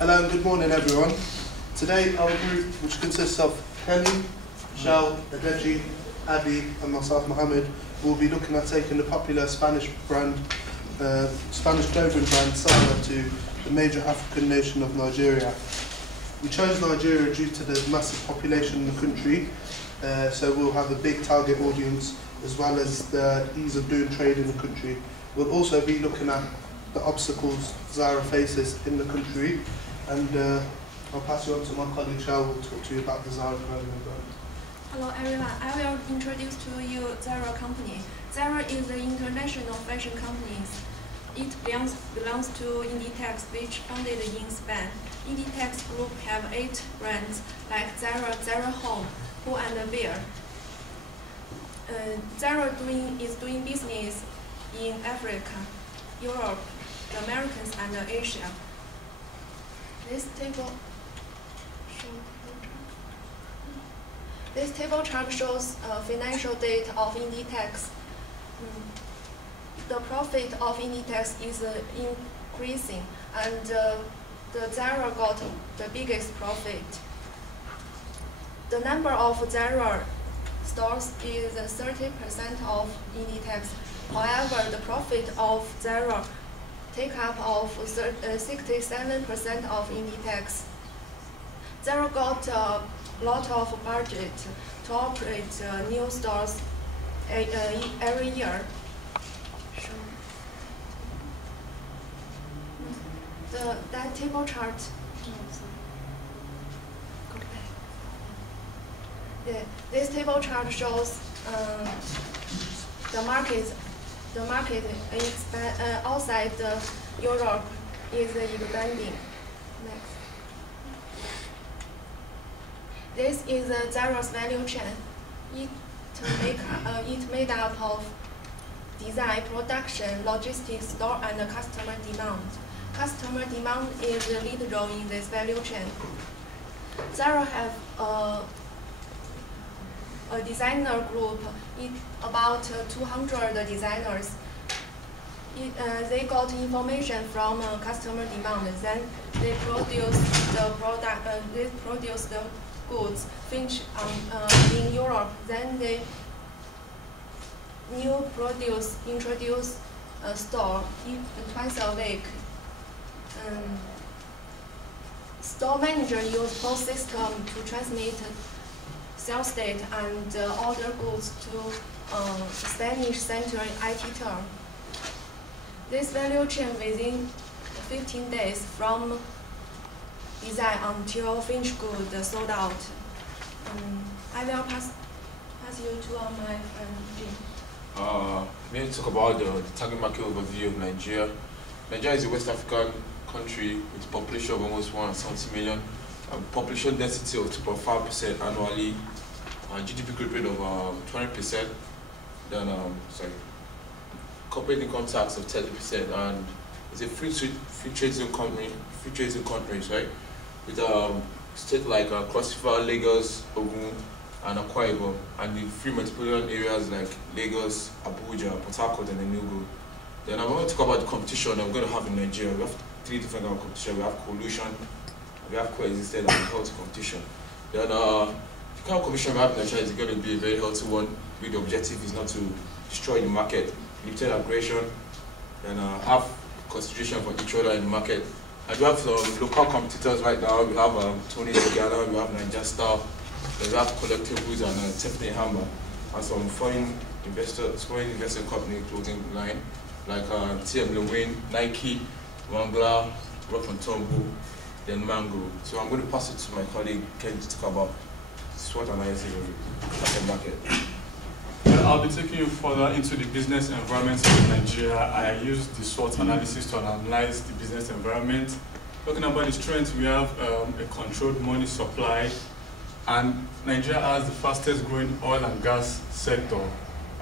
Hello and good morning everyone. Today our group, which consists of Kelly, Shal, Adeji, Abby and myself, Mohammed, will be looking at taking the popular Spanish clothing brand Zara to the major African nation of Nigeria. We chose Nigeria due to the massive population in the country, so we'll have a big target audience as well as the ease of doing trade in the country. We'll also be looking at the obstacles Zara faces in the country, and I'll pass you on to my colleague Shal, who will talk to you about the Zara clothing brand. Hello everyone, I will introduce to you Zara company. Zara is an international fashion company. It belongs to Inditex, which founded in Spain. Inditex Group have 8 brands like Zara, Zara Home, Pull and Bear. Zara is doing business in Africa, Europe, the Americas and Asia. This table chart shows financial data of Inditex. The profit of Inditex is increasing, and the Zara got the biggest profit. The number of Zara stores is 30% of Inditex. However, the profit of Zara take up of 67% of Inditex. Zara got a lot of budget to operate new stores every year. That table chart. This table chart shows the market outside Europe is expanding. Next. This is Zara's value chain. It made up of design, production, logistics, store, and customer demand. Customer demand is the lead role in this value chain. Zara have a designer group, about 200 designers. They got information from customer demand, then they produce the product. They produce the goods finished in Europe. Then they introduce a store twice a week. Store manager use POS system to transmit sales data and order goods to Spanish Central IT term. This value chain within 15 days from design until finished good sold out. I will pass you to my friend Jim. Let me talk about the target market overview of Nigeria. Nigeria is a West African country with a population of almost 170 million, population density of 2.5% annually, GDP growth rate of 20%, then corporate income tax of 30%, and it's a free trade zone country, right? With states like Cross River, Lagos, Ogun, and Akwa Ibom, and the free metropolitan areas like Lagos, Abuja, Port Harcourt, and Enugu. Then I'm going to talk about the competition I'm going to have in Nigeria. We have 3 different kinds of competition. We have collusion, we have coexistence, and healthy competition. Then the kind of competition we have in Nigeria is going to be a very healthy one, where the objective is not to destroy the market, limited aggression, and have consideration for each other in the market. And we have some local competitors right now. We have Tony Together, we have Niger Star, we have Collectibles and Tiffany Hammer, and some foreign investment company clothing line like TM Lewin, Nike, Wangler, Rock and Tumble, then Mango. So I'm going to pass it to my colleague Ken to talk about SWOT analysis of the market. I'll be taking you further into the business environment in Nigeria. I use the SWOT analysis to analyze the business environment. Talking about the strengths, we have a controlled money supply, and Nigeria has the fastest growing oil and gas sector,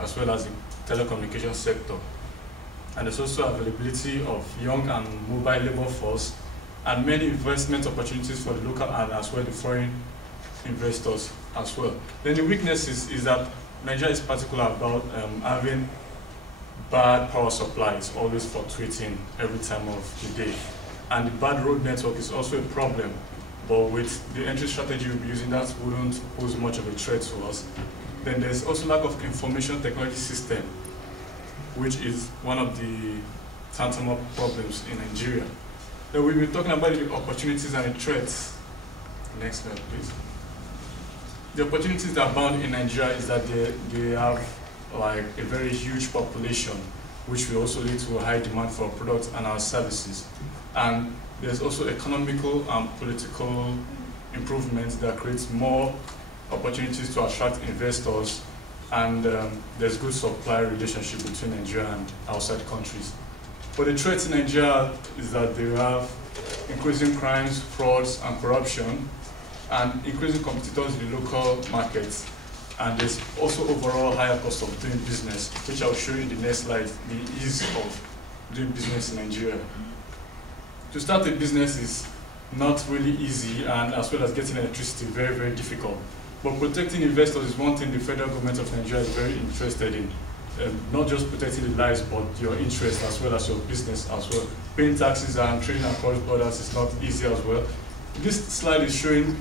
as well as the telecommunication sector. And there's also availability of young and mobile labor force, and many investment opportunities for the local and as well the foreign investors as well. Then the weaknesses is that Nigeria is particular about having bad power supply. It's always fluctuating every time of the day. and the bad road network is also a problem. But with the entry strategy we'll be using, that wouldn't pose much of a threat to us. Then there's also lack of information technology system, which is one of the tantamount problems in Nigeria. Then we'll be talking about the opportunities and the threats. Next slide, please. The opportunities that abound in Nigeria is that they have like a very huge population, which will also lead to a high demand for our products and our services. And there's also economical and political improvements that creates more opportunities to attract investors, and there's good supply relationship between Nigeria and outside countries. But the threats in Nigeria is that they have increasing crimes, frauds, and corruption, and increasing competitors in the local markets. And there's also overall higher cost of doing business, which I'll show you in the next slide, the ease of doing business in Nigeria. To start a business is not really easy, and as well as getting electricity, very, very difficult. But protecting investors is one thing the federal government of Nigeria is very interested in. Not just protecting the lives, but your interest as well as your business as well. Paying taxes and trading across borders is not easy as well. This slide is showing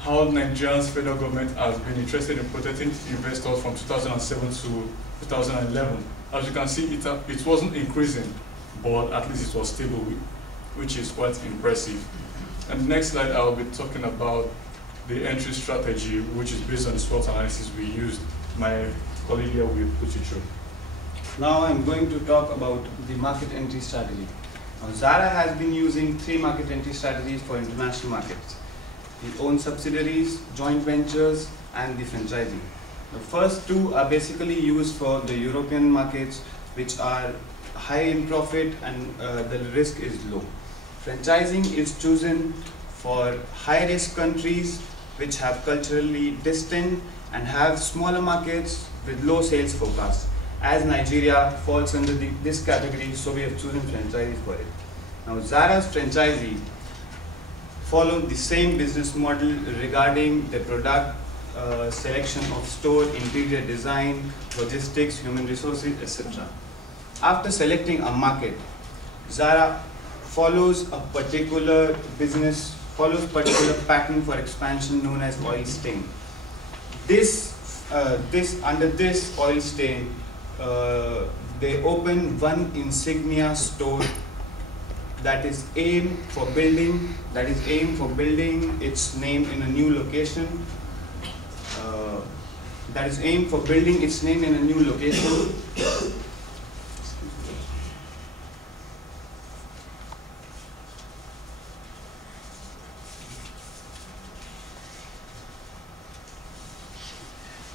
how Nigeria's federal government has been interested in protecting investors from 2007 to 2011. As you can see, it wasn't increasing, but at least it was stable, which is quite impressive. And the next slide, I will be talking about the entry strategy, which is based on the SWOT analysis we used. My colleague here will put you through. Now I'm going to talk about the market entry strategy. Now, Zara has been using 3 market entry strategies for international markets: the own subsidiaries, joint ventures, and the franchising. The first 2 are basically used for the European markets, which are high in profit and the risk is low. Franchising is chosen for high-risk countries which have culturally distant and have smaller markets with low sales forecasts. As Nigeria falls under this category, so we have chosen franchisee for it. Now, Zara's franchisee followed the same business model regarding the product selection of store, interior design, logistics, human resources, etc. After selecting a market, Zara follows a particular pattern for expansion known as oil stain. Under this oil stain, they open one insignia store that is aimed for building its name in a new location.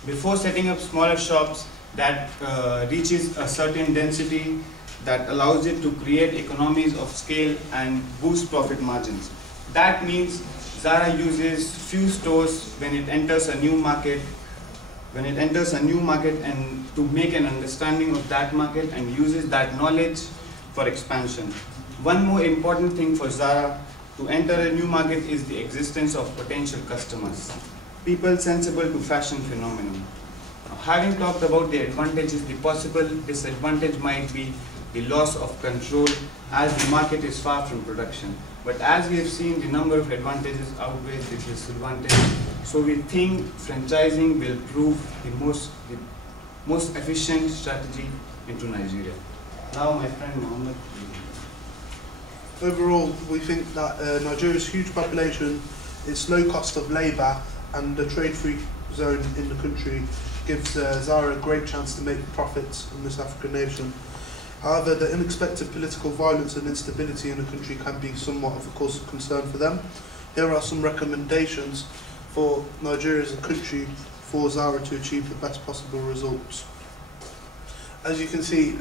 Before setting up smaller shops that reaches a certain density that allows it to create economies of scale and boost profit margins. That means Zara uses few stores when it enters a new market, and to make an understanding of that market, and uses that knowledge for expansion. One more important thing for Zara to enter a new market is the existence of potential customers, people sensible to fashion phenomenon. Having talked about the advantages, the possible disadvantage might be the loss of control as the market is far from production. But as we have seen, the number of advantages outweighs the disadvantage. So we think franchising will prove the most efficient strategy into Nigeria. Now my friend Mohammed. Overall, we think that Nigeria's huge population, its low cost of labour, and the trade-free zone in the country gives Zara a great chance to make profits in this African nation. However, the unexpected political violence and instability in the country can be somewhat of a cause of concern for them. Here are some recommendations for Nigeria as a country for Zara to achieve the best possible results. As you can see,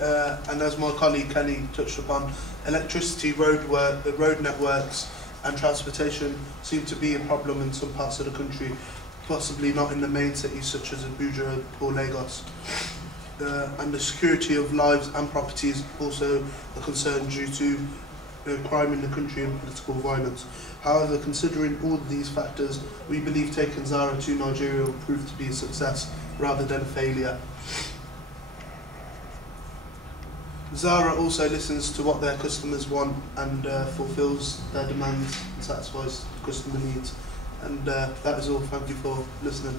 and as my colleague Kelly touched upon, electricity, road networks and transportation seem to be a problem in some parts of the country, possibly not in the main cities such as Abuja or Lagos. And the security of lives and property is also a concern due to crime in the country and political violence. However, considering all of these factors, we believe taking Zara to Nigeria will prove to be a success rather than a failure. Zara also listens to what their customers want and fulfills their demands and satisfies customer needs. And that is all. Thank you for listening.